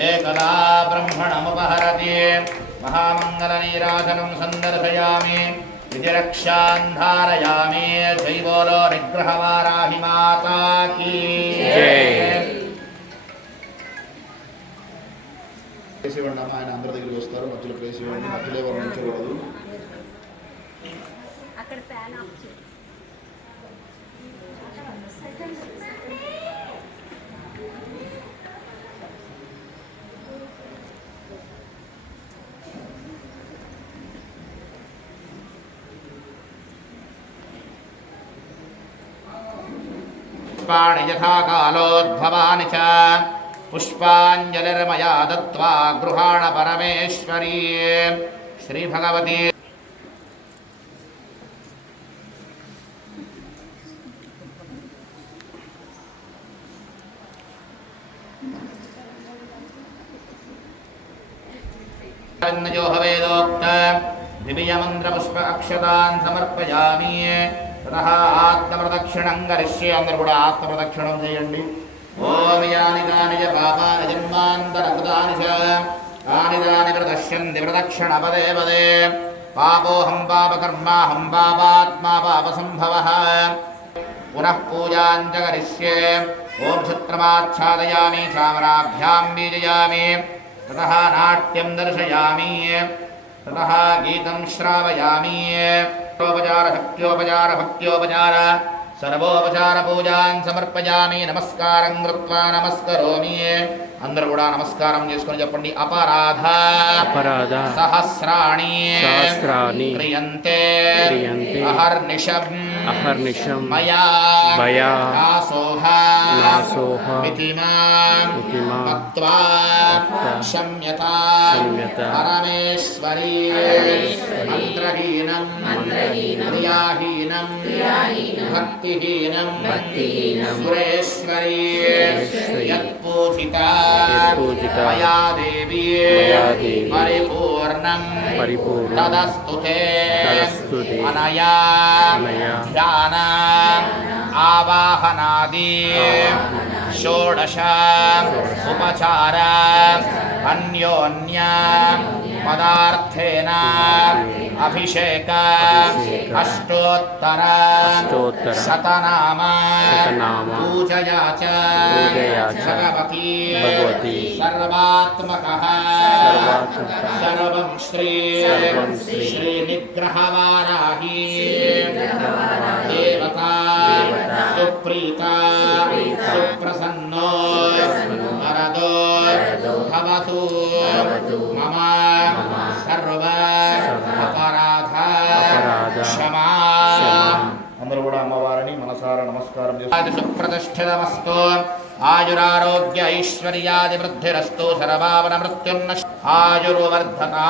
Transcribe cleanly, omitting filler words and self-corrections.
एकदा ब्रह्मणमुपहरति महामङ्गलनीराजनं सन्दर्शयामि विधिरक्षान् धारयामि। जय बोलो निग्रहवाराहि माता की जय। ప్లేసివ్వండి అమ్మ, ఆయన అందరి దగ్గరికి వస్తారు. మధ్యలో ప్లేసివ్వండి, మధ్యలో ఎవరు నుంచోకూడదు. पुष्पाणि यथा कालोद्भवानि च पुष्पाञ्जलिर्मया दत्त्वा गृहाण परमेश्वरी। श्रीभगवती जो हवेदोक्त दिव्यमन्त्रपुष्प अक्षतान् समर्पयामि। ततः आत्मप्रदक्षिणं करिष्ये। अंदर కూడా ఆత్మప్రదక్షిణం చేయండి। ఓం యాని కాని చ పాపాని జన్మాంతరకృతాని చ తాని తాని ప్రదశ్యంతి ప్రదక్షిణ పదే పదే। పాపోహం పాపకర్మాహం పాపాత్మా పాపసంభవః। పునః పూజాం చ కరిష్యే। ఓం ఛత్రమాచ్ఛాదయామి చామరాభ్యాం బీజయామి। ततः नाट्यं दर्शयामि। ततः गीतं श्रावयामि। उपचार भक्त्योपचार भक्त्योपचार सर्वोपचार पूजान् समर्पयामि। नमस्कारं कृत्वा नमस्करोमि। अंदर కూడా నమస్కారం చేసుకొని చెప్పండి। అపరాధ अपराध సహస్రాణి सहस्राणि క్రియంతే क्रियन्ते అహర్నిశం మయా నాసోహ మితిమాం మత్వా శమ్యతా పరమేశ్వరీ। మంత్రహీనం క్రియాహీనం భక్తిహీనం సురేశ్వరీ యత్పూజితా మయా దేవీ పరిపూర్ణం తదస్తుతే అనయా ధ్యాన ఆవాహనాది షోడశ ఉపచార అన్యోన్య పదార్థేన అభిషేక అష్టోత్తర శతనామ పూజయా చ భగవతి సర్వాత్మకః సర్వం శ్రీ నిగ్రహవారాహి దేవతా సుప్రీతా సుప్రసన్నో వరదో భవతు మమ సర్వ అపరాధ క్షమా। అందరూ కూడా అమ్మవారిని మనసారా నమస్కారం చేస్తారు। సుప్రతిష్ఠితమస్తు ఆయురారోగ్య ఐశ్వర్యాది వృద్ధిరస్తు సర్వావన మృత్యున్న ఆయుర్వర్ధతా।